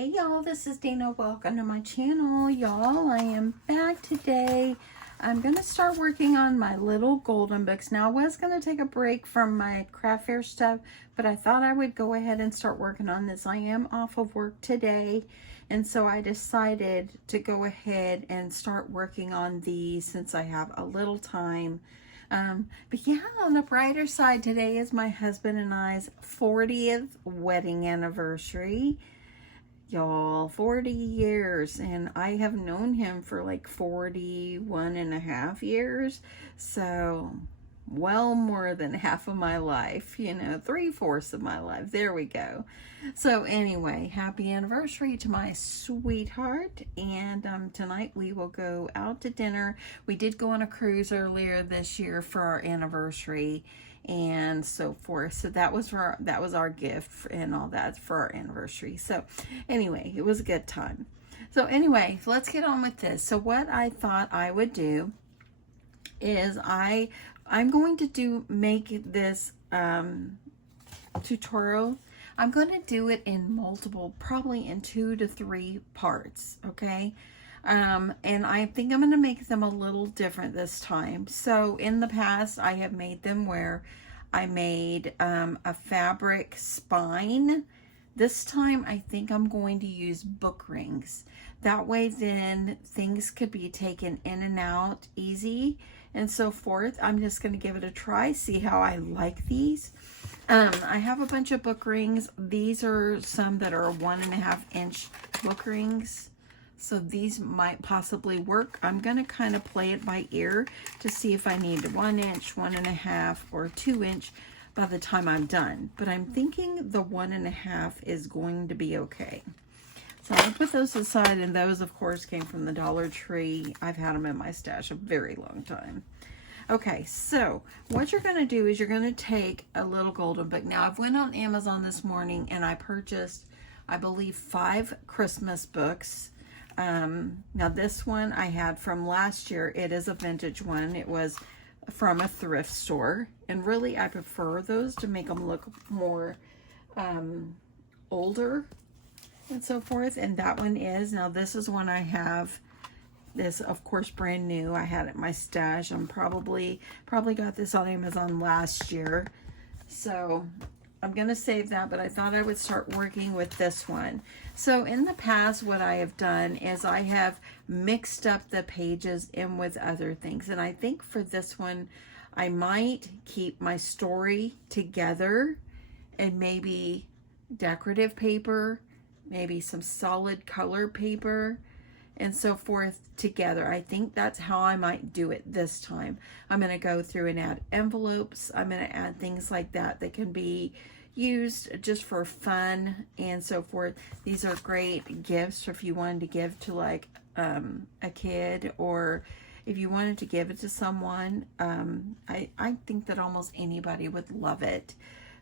Hey y'all, this is Dana. Welcome to my channel. Y'all, I am back today. I'm going to start working on my little golden books. Now, I was going to take a break from my craft fair stuff, but I thought I would go ahead and start working on this. I am off of work today, and so I decided to go ahead and start working on these since I have a little time. But yeah, on the brighter side, today is my husband and I's 40th wedding anniversary. Y'all, 40 years, and I have known him for like 41 and a half years, so well more than half of my life, you know, 3/4 of my life. There we go. So anyway, happy anniversary to my sweetheart, and tonight we will go out to dinner. We did go on a cruise earlier this year for our anniversary and so forth, so that was our gift and all that for our anniversary. So anyway, it was a good time. So anyway, let's get on with this. So what I thought I would do is I'm going to make this tutorial. I'm going to do it in multiple, probably in 2 to 3 parts, okay? And I think I'm going to make them a little different this time. So in the past, I have made them where I made a fabric spine. This time, I think I'm going to use book rings. That way, then things could be taken in and out easy and so forth. I'm just going to give it a try, see how I like these. I have a bunch of book rings. These are some that are 1.5 inch book rings. So these might possibly work. I'm going to kind of play it by ear to see if I need 1 inch, 1.5, or 2 inch by the time I'm done. But I'm thinking the 1.5 is going to be okay. So I'll put those aside, and those, of course, came from the Dollar Tree. I've had them in my stash a very long time. Okay, so what you're going to do is you're going to take a little golden book. Now, I went on Amazon this morning, and I purchased, I believe, 5 Christmas books. Now this one I had from last year. It is a vintage one. It was from a thrift store, and really I prefer those to make them look more older and so forth. And that one is, now this is one I have. This, of course, brand new. I had it in my stash. I'm probably got this on Amazon last year, so I'm going to save that, but I thought I would start working with this one. So in the past, what I have done is I have mixed up the pages in with other things. And I think for this one, I might keep my story together and maybe decorative paper, maybe some solid color paper, and so forth together. I think that's how I might do it this time. I'm going to go through and add envelopes. I'm going to add things like that that can be used just for fun and so forth. These are great gifts if you wanted to give to like a kid, or if you wanted to give it to someone. I think that almost anybody would love it.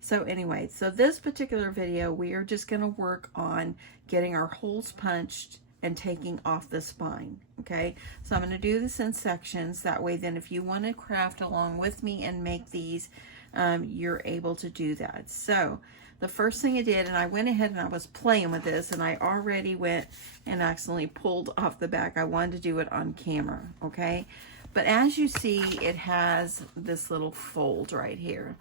So anyway, so this particular video, we are just going to work on getting our holes punched and taking off the spine. Okay, so I'm going to do this in sections. That way then if you want to craft along with me and make these, you're able to do that. So the first thing I did, and I went ahead and I was playing with this, and I already went and accidentally pulled off the back. I wanted to do it on camera, okay? But as you see, it has this little fold right here.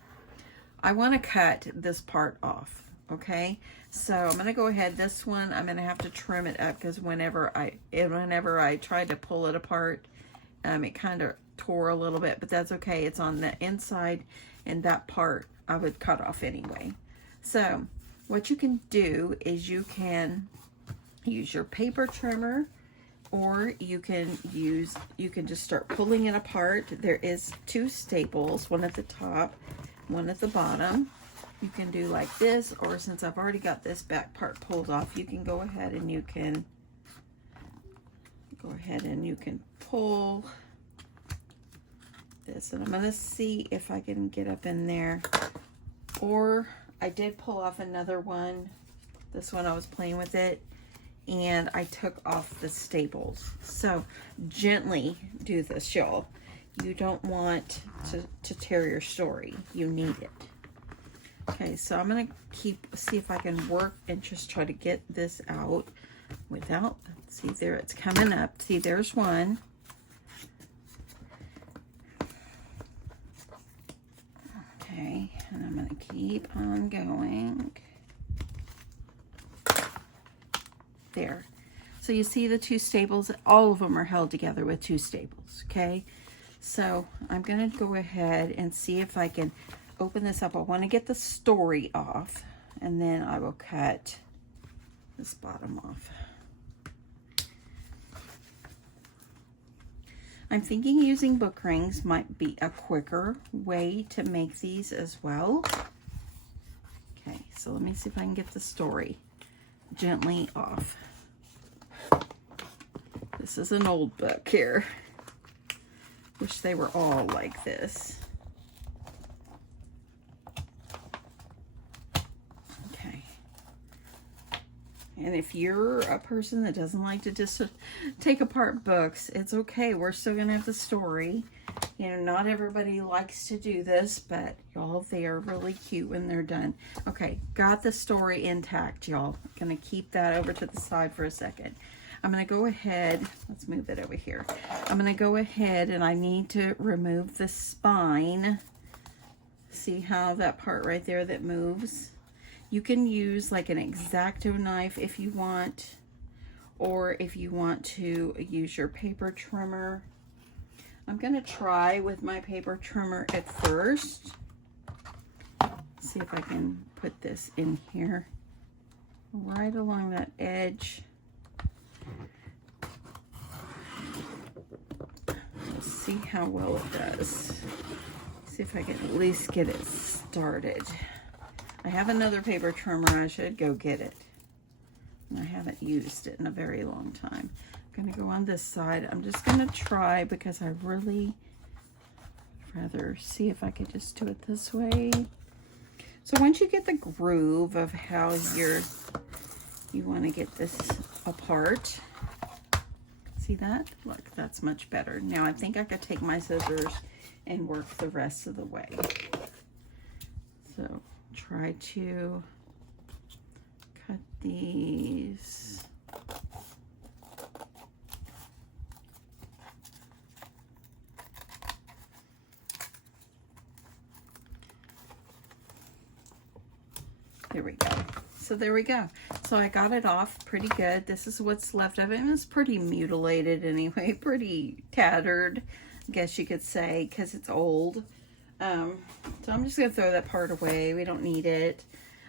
I want to cut this part off. Okay, so I'm going to go ahead. This one, I'm going to have to trim it up because whenever I tried to pull it apart, it kind of tore a little bit, but that's okay. It's on the inside, and that part I would cut off anyway. So what you can do is you can use your paper trimmer, or you can just start pulling it apart. There is 2 staples, one at the top, one at the bottom. You can do like this, or since I've already got this back part pulled off, you can go ahead and you can pull this. And I'm going to see if I can get up in there. Or I did pull off another one. This one I was playing with it, and I took off the staples. So gently do this, y'all. You don't want to tear your story. You need it. Okay, so I'm gonna see if I can work and just try to get this out without, see there, it's coming up. See, there's one. Okay, and I'm gonna keep on going. There. So you see the two staples, all of them are held together with two staples, okay? So I'm gonna go ahead and see if I can open this up. I wanna get the story off, and then I will cut this bottom off. I'm thinking using book rings might be a quicker way to make these as well. Okay, so let me see if I can get the story gently off. This is an old book here. Wish they were all like this. Okay. And if you're a person that doesn't like to just take apart books, it's okay. We're still going to have the story. You know, not everybody likes to do this, but y'all, they are really cute when they're done. Okay, got the story intact, y'all. Gonna keep that over to the side for a second. I'm gonna go ahead, let's move it over here. I'm gonna go ahead and I need to remove the spine. See how that part right there that moves? You can use like an X-Acto knife if you want, or if you want to use your paper trimmer. I'm gonna try with my paper trimmer at first. See if I can put this in here, right along that edge. Let's see how well it does. See if I can at least get it started. I have another paper trimmer, I should go get it. And I haven't used it in a very long time. I'm gonna go on this side. I'm just gonna try because I really rather see if I could just do it this way. So once you get the groove of how you want to get this apart, see that? Look, that's much better. Now I think I could take my scissors and work the rest of the way. So try to cut these. There we go. So there we go. So I got it off pretty good. This is what's left of it. And it's pretty mutilated anyway, pretty tattered, I guess you could say, because it's old. So I'm just going to throw that part away. We don't need it.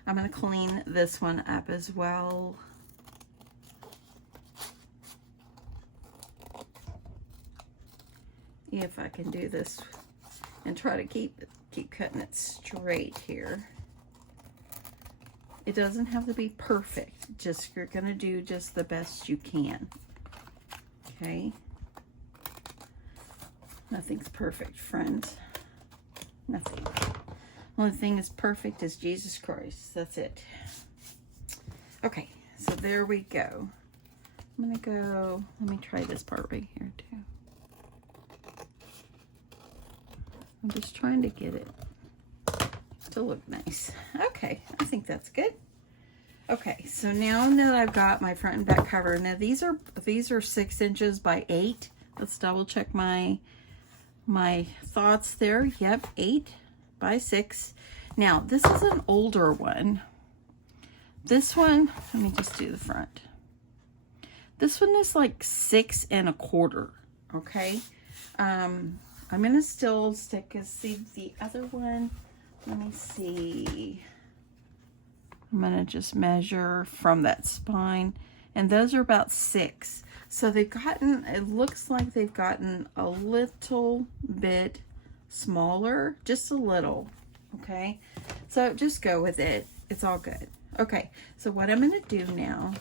I'm going to clean this one up as well. If I can do this and try to keep cutting it straight here. It doesn't have to be perfect. Just, you're gonna do just the best you can. Okay? Nothing's perfect, friends. Nothing. Only thing is perfect is Jesus Christ. That's it. Okay, so there we go. I'm gonna go, let me try this part right here too. I'm just trying to get it to look nice. Okay, I think that's good. Okay, so now that I've got my front and back cover, now these are 6 inches by 8. Let's double check my thoughts there. Yep, 8 by 6. Now this is an older one. This one, let me just do the front. This one is like 6 1/4. Okay, I'm gonna still stick, cause see the other one. Let me see. I'm gonna just measure from that spine, and those are about 6. So they've gotten, it looks like they've gotten a little bit smaller, just a little, okay? So just go with it, it's all good. Okay, so what I'm gonna do now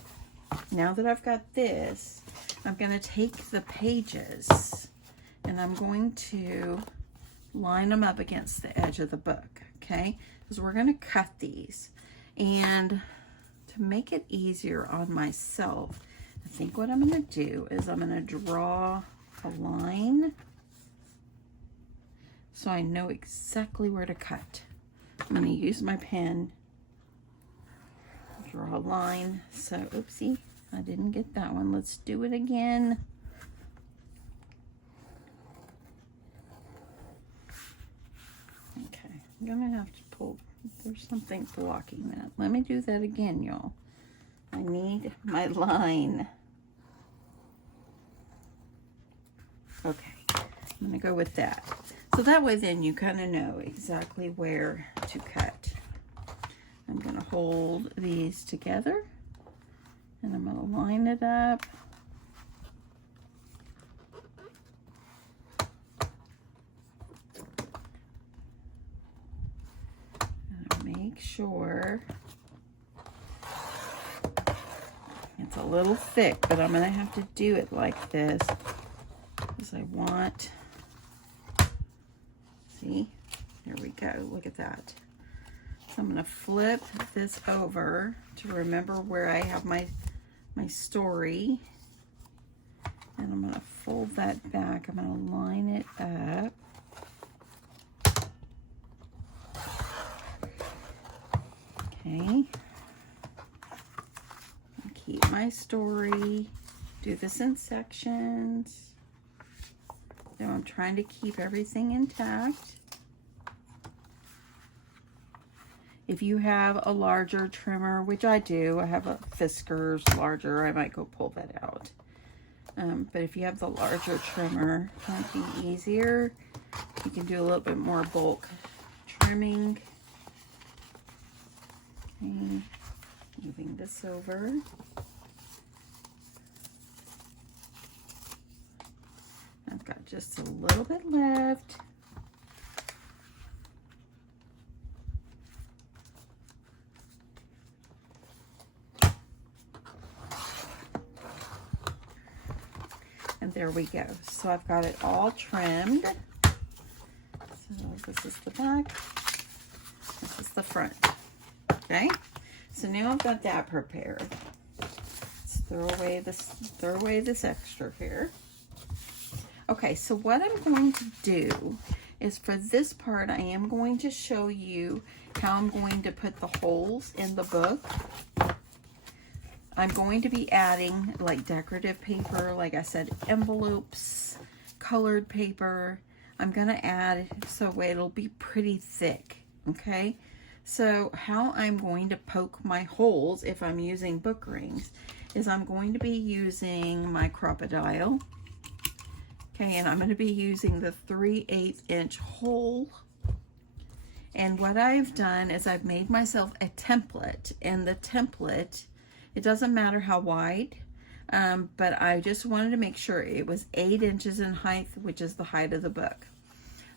that I've got this, I'm gonna take the pages and I'm going to line them up against the edge of the book, okay? Because we're going to cut these. And to make it easier on myself, I think what I'm going to do is I'm going to draw a line so I know exactly where to cut. I'm going to use my pen, draw a line. So, oopsie, I didn't get that one. Let's do it again. Okay, I'm going to have to pull, there's something blocking that. Let me do that again, y'all. I need my line. Okay, I'm going to go with that. So that way then you kind of know exactly where to cut. I'm going to hold these together and I'm going to line it up. And make sure it's a little thick, but I'm going to have to do it like this because I want, see, there we go, look at that. So I'm going to flip this over to remember where I have my story. And I'm going to fold that back. I'm going to line it up. Okay. Keep my story. Do this in sections. So I'm trying to keep everything intact. If you have a larger trimmer, which I do, I have a Fiskars larger, I might go pull that out. But if you have the larger trimmer, it might be easier. You can do a little bit more bulk trimming. Okay, moving this over. I've got just a little bit left. And there we go. So I've got it all trimmed. So this is the back. This is the front. Okay. So now I've got that prepared. Let's throw away this extra here. Okay, so what I'm going to do is for this part, I am going to show you how I'm going to put the holes in the book. I'm going to be adding like decorative paper, like I said, envelopes, colored paper. I'm going to add so it'll be pretty thick, okay? So how I'm going to poke my holes if I'm using book rings is I'm going to be using my Crop-A-Dile. Okay, and I'm going to be using the 3/8 inch hole. And what I've done is I've made myself a template, and the template, it doesn't matter how wide, but I just wanted to make sure it was 8 inches in height, which is the height of the book.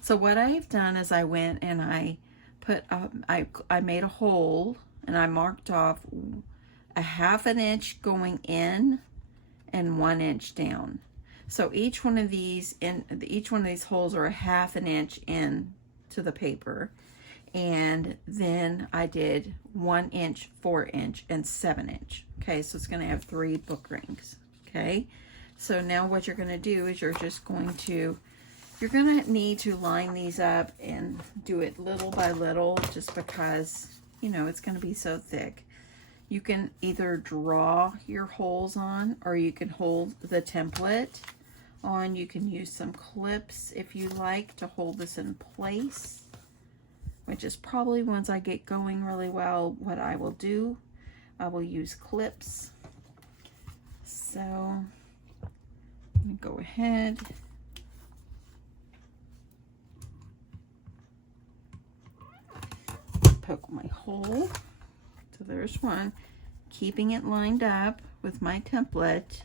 So what I've done is I went and I put, I made a hole and I marked off a 1/2 inch going in and 1 inch down. So each one of these holes are a 1/2 inch in to the paper. And then I did 1 inch, 4 inch, and 7 inch. Okay, so it's going to have 3 book rings. Okay, so now what you're going to do is you're going to need to line these up and do it little by little, just because, you know, it's going to be so thick. You can either draw your holes on, or you can hold the template on. You can use some clips if you like to hold this in place, which is probably once I get going really well, what I will do. I will use clips. So let me go ahead. Poke my hole. So there's one. Keeping it lined up with my template.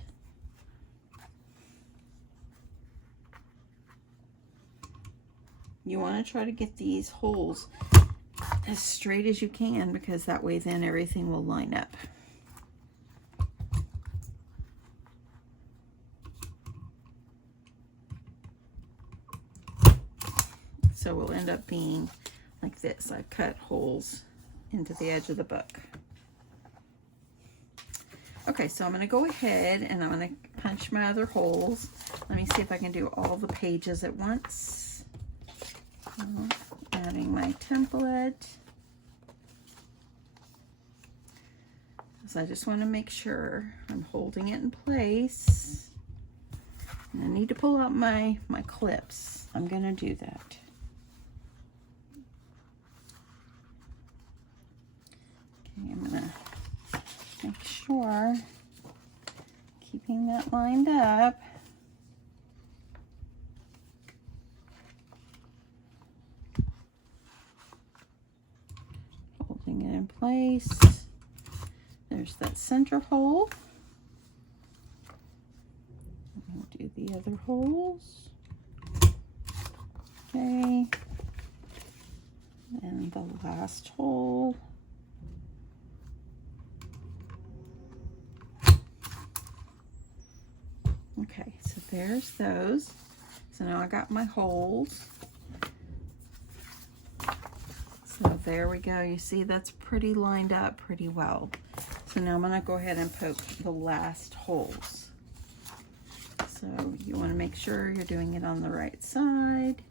You want to try to get these holes as straight as you can, because that way then everything will line up. So we'll end up being like this. I've cut holes into the edge of the book. Okay, so I'm going to go ahead and I'm going to punch my other holes. Let me see if I can do all the pages at once. Adding my template. So I just want to make sure I'm holding it in place. And I need to pull out my clips. I'm going to do that. Okay, I'm going to make sure, keeping that lined up. Holding it in place. There's that center hole. We'll do the other holes. Okay. And the last hole. Okay, so there's those. So now I got my holes. So there we go. You see that's pretty lined up pretty well. So now I'm going to go ahead and poke the last holes. So you want to make sure you're doing it on the right side.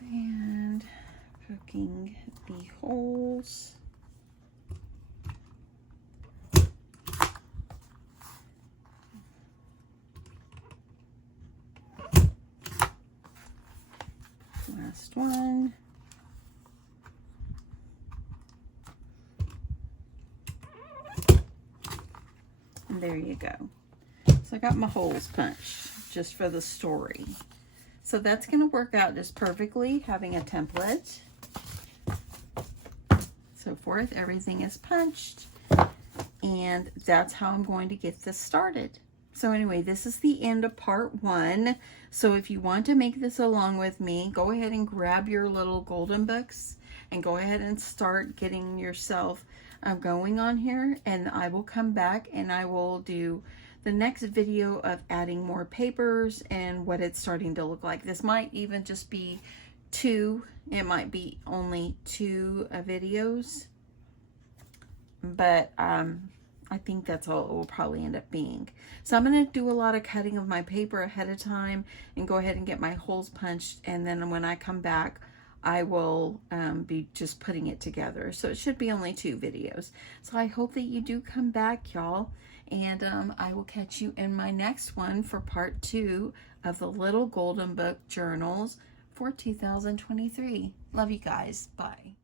And poking the holes. Last one. And there you go. So I got my holes punched just for the story. So that's going to work out just perfectly, having a template. So forth, everything is punched. And that's how I'm going to get this started. So anyway, this is the end of part 1. So if you want to make this along with me, go ahead and grab your little golden books and go ahead and start getting yourself going on here. And I will come back and I will do the next video of adding more papers and what it's starting to look like. This might even just be 2. It might be only 2 videos. But I think that's all it will probably end up being. So I'm going to do a lot of cutting of my paper ahead of time and go ahead and get my holes punched. And then when I come back, I will be just putting it together. So it should be only 2 videos. So I hope that you do come back, y'all. And I will catch you in my next one for part 2 of the Little Golden Book Journals for 2023. Love you guys. Bye.